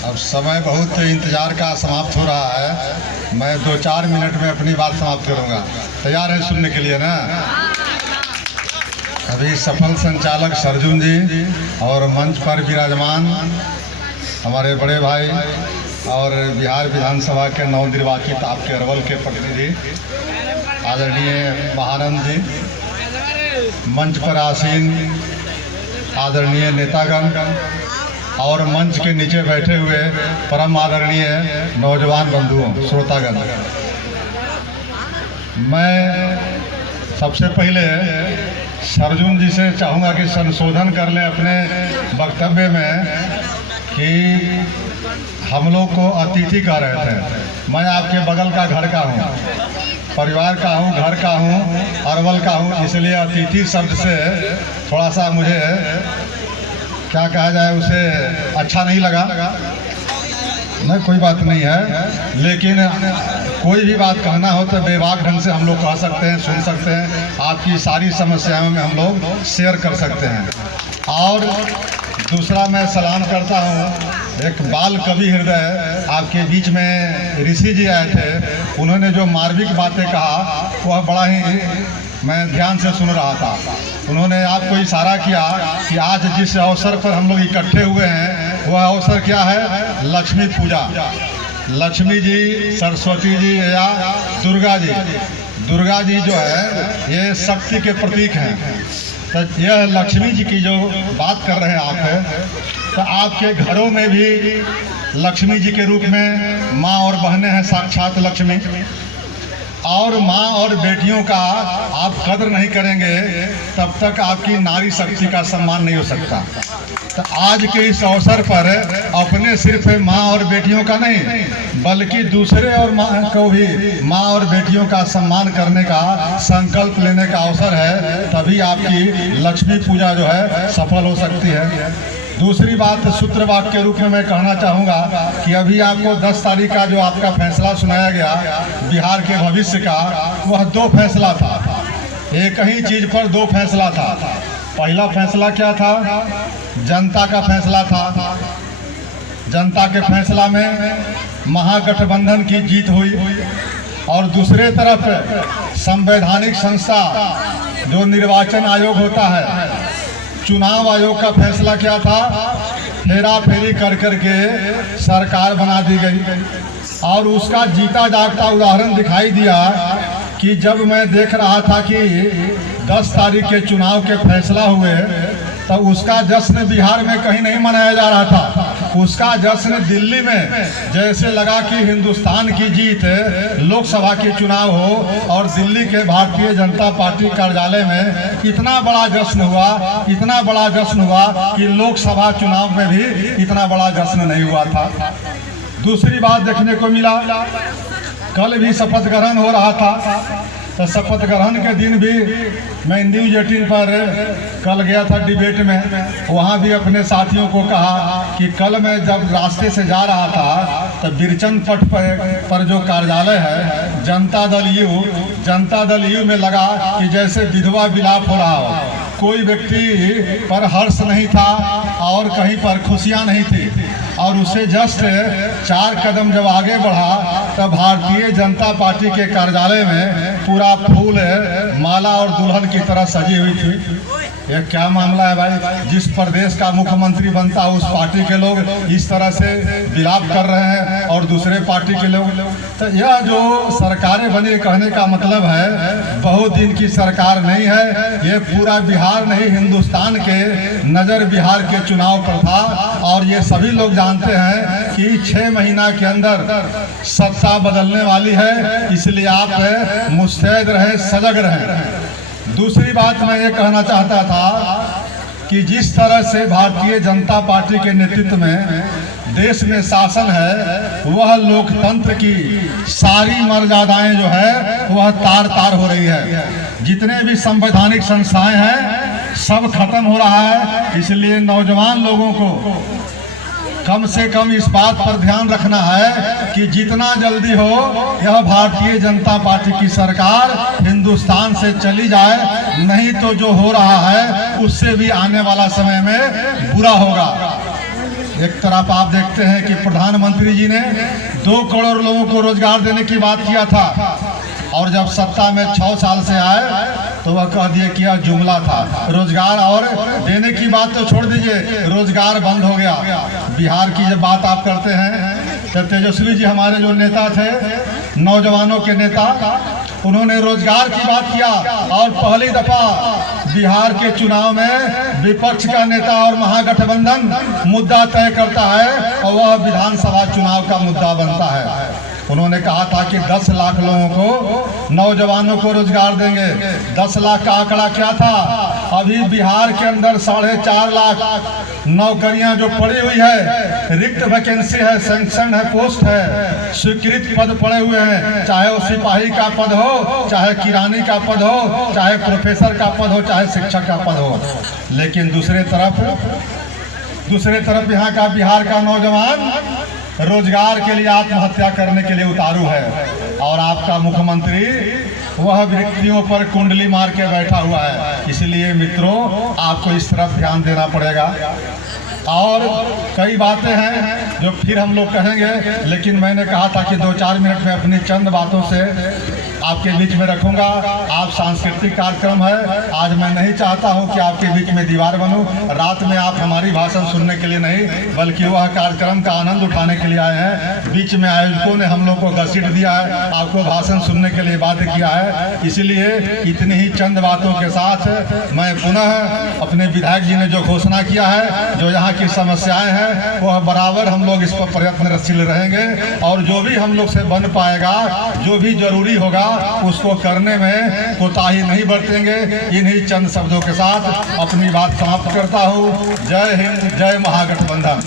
अब समय बहुत इंतजार का समाप्त हो रहा है। मैं 2-4 मिनट में अपनी बात समाप्त करूंगा। तैयार है सुनने के लिए ना? अभी सफल संचालक सरजुन जी और मंच पर विराजमान हमारे बड़े भाई और बिहार विधानसभा के नवनिर्वाचित आपके अरवल के प्रतिनिधि आदरणीय महानंद जी, मंच पर आसीन आदरणीय नेतागण और मंच के नीचे बैठे हुए परम आदरणीय नौजवान बंधुओं, श्रोतागण, मैं सबसे पहले सरजुन जी से चाहूँगा कि संशोधन कर लें अपने वक्तव्य में कि हम लोग को अतिथि कह रहे थे। मैं आपके बगल का घर का हूँ, परिवार का हूँ, घर का हूँ, अरवल का हूँ, इसलिए अतिथि शब्द से थोड़ा सा मुझे क्या कहा जाए उसे अच्छा नहीं लगा। नहीं, कोई बात नहीं है, लेकिन कोई भी बात कहना हो तो बेबाक ढंग से हम लोग कह सकते हैं, सुन सकते हैं। आपकी सारी समस्याओं में हम लोग शेयर कर सकते हैं। और दूसरा मैं सलाम करता हूँ, एक बाल कवि हृदय आपके बीच में ऋषि जी आए थे, उन्होंने जो मार्मिक बातें कहा वह बड़ा ही मैं ध्यान से सुन रहा था। उन्होंने आपको इशारा किया कि आज जिस अवसर पर हम लोग इकट्ठे हुए हैं वह अवसर क्या है? लक्ष्मी पूजा। लक्ष्मी जी, सरस्वती जी या दुर्गा जी, दुर्गा जी जो है ये शक्ति के प्रतीक हैं। तो यह लक्ष्मी जी की जो बात कर रहे हैं आप, तो आपके घरों में भी लक्ष्मी जी के रूप में माँ और बहनें हैं, साक्षात लक्ष्मी। और माँ और बेटियों का आप कदर नहीं करेंगे तब तक आपकी नारी शक्ति का सम्मान नहीं हो सकता। तो आज के इस अवसर पर अपने सिर्फ माँ और बेटियों का नहीं बल्कि दूसरे और माँ को भी, माँ और बेटियों का सम्मान करने का संकल्प लेने का अवसर है, तभी आपकी लक्ष्मी पूजा जो है सफल हो सकती है। दूसरी बात सूत्र वाक्य के रूप में मैं कहना चाहूँगा कि अभी आपको 10 तारीख का जो आपका फैसला सुनाया गया बिहार के भविष्य का, वह 2 फैसला था। एक ही चीज़ पर 2 फैसला था। पहला फैसला क्या था? जनता का फैसला था। जनता के फैसला में महागठबंधन की जीत हुई। और दूसरे तरफ संवैधानिक संस्था जो निर्वाचन आयोग होता है, चुनाव आयोग का फैसला क्या था? फेरा फेरी कर करके सरकार बना दी गई। और उसका जीता जागता उदाहरण दिखाई दिया कि जब मैं देख रहा था कि 10 तारीख के चुनाव के फैसला हुए तो उसका जश्न बिहार में कहीं नहीं मनाया जा रहा था। उसका जश्न दिल्ली में जैसे लगा कि हिंदुस्तान की जीत, लोकसभा के चुनाव हो, और दिल्ली के भारतीय जनता पार्टी कार्यालय में इतना बड़ा जश्न हुआ, इतना बड़ा जश्न हुआ कि लोकसभा चुनाव में भी इतना बड़ा जश्न नहीं हुआ था। दूसरी बात देखने को मिला, कल भी शपथ ग्रहण हो रहा था। तो शपथ ग्रहण के दिन भी मैं न्यूज़ 18 पर कल गया था डिबेट में, वहाँ भी अपने साथियों को कहा कि कल मैं जब रास्ते से जा रहा था तो बिरचन पट पर जो कार्यालय है जनता दल यू में लगा कि जैसे विधवा विलाप हो रहा हो। कोई व्यक्ति पर हर्ष नहीं था और कहीं पर खुशियाँ नहीं थी। और उससे जस्ट 4 कदम जब आगे बढ़ा तब भारतीय जनता पार्टी के कार्यालय में पूरा फूल, माला और दुल्हन की तरह सजी हुई थी। ये क्या मामला है भाई? जिस प्रदेश का मुख्यमंत्री बनता है उस पार्टी के लोग इस तरह से विलाप कर रहे हैं और दूसरे पार्टी के लोग। तो यह जो सरकारें बनी, कहने का मतलब है बहुत दिन की सरकार नहीं है, ये पूरा बिहार नहीं हिंदुस्तान के नज़र बिहार के चुनाव पर था। और ये सभी लोग जानते हैं कि 6 महीना के अंदर सत्ता बदलने वाली है, इसलिए आप मुस्तैद रहें, सजग रहें। दूसरी बात मैं ये कहना चाहता था कि जिस तरह से भारतीय जनता पार्टी के नेतृत्व में देश में शासन है, वह लोकतंत्र की सारी मर्यादाएं जो है वह तार तार हो रही है। जितने भी संवैधानिक संस्थाएं हैं सब खत्म हो रहा है। इसलिए नौजवान लोगों को कम से कम इस बात पर ध्यान रखना है कि जितना जल्दी हो यह भारतीय जनता पार्टी की सरकार हिंदुस्तान से चली जाए, नहीं तो जो हो रहा है उससे भी आने वाला समय में बुरा होगा। एक तरफ आप देखते हैं कि प्रधानमंत्री जी ने 2 करोड़ लोगों को रोजगार देने की बात किया था, और जब सत्ता में 6 साल से आए तो वह कह दिए कि यह जुमला था। रोजगार और देने की बात तो छोड़ दीजिए, रोजगार बंद हो गया। बिहार की जब बात आप करते हैं तो तेजस्वी जी हमारे जो नेता थे, नौजवानों के नेता, उन्होंने रोजगार की बात किया, और पहली दफा बिहार के चुनाव में विपक्ष का नेता और महागठबंधन मुद्दा तय करता है और वह विधानसभा चुनाव का मुद्दा बनता है। उन्होंने कहा था कि 10 लाख लोगों को, नौजवानों को रोजगार देंगे। 10 लाख का आंकड़ा क्या था? अभी बिहार के अंदर 4.5 लाख नौकरियां जो पड़ी हुई है, रिक्त वैकेंसी है, सैंक्शन है, पोस्ट है, स्वीकृत पद पड़े हुए हैं, चाहे वो सिपाही का पद हो, चाहे किरानी का पद हो, चाहे प्रोफेसर का पद हो, चाहे शिक्षक का पद हो। लेकिन दूसरे तरफ यहाँ का बिहार का नौजवान रोजगार के लिए आत्महत्या करने के लिए उतारू है, और आपका मुख्यमंत्री वह व्यक्तियों पर कुंडली मार के बैठा हुआ है। इसलिए मित्रों, आपको इस तरफ ध्यान देना पड़ेगा। और कई बातें हैं जो फिर हम लोग कहेंगे, लेकिन मैंने कहा था कि 2-4 मिनट में अपनी चंद बातों से आपके बीच में रखूंगा। आप सांस्कृतिक कार्यक्रम है, आज मैं नहीं चाहता हूं कि आपके बीच में दीवार बनूं। रात में आप हमारी भाषण सुनने के लिए नहीं, बल्कि वह कार्यक्रम का आनंद उठाने के लिए आए हैं। बीच में आयोजकों ने हम लोग को घसीट दिया है, आपको भाषण सुनने के लिए बाध्य किया है। इसलिए इतनी ही चंद बातों के साथ मैं पुनः अपने विधायक जी ने जो घोषणा किया है, जो यहाँ की समस्याएं हैं, वह बराबर हम लोग इस पर प्रयत्नशील रहेंगे, और जो भी हम लोग से बन पाएगा, जो भी जरूरी होगा, उसको करने में कोताही नहीं बरतेंगे। इन्हीं चंद शब्दों के साथ अपनी बात समाप्त करता हूँ। जय हिंद, जय महागठबंधन।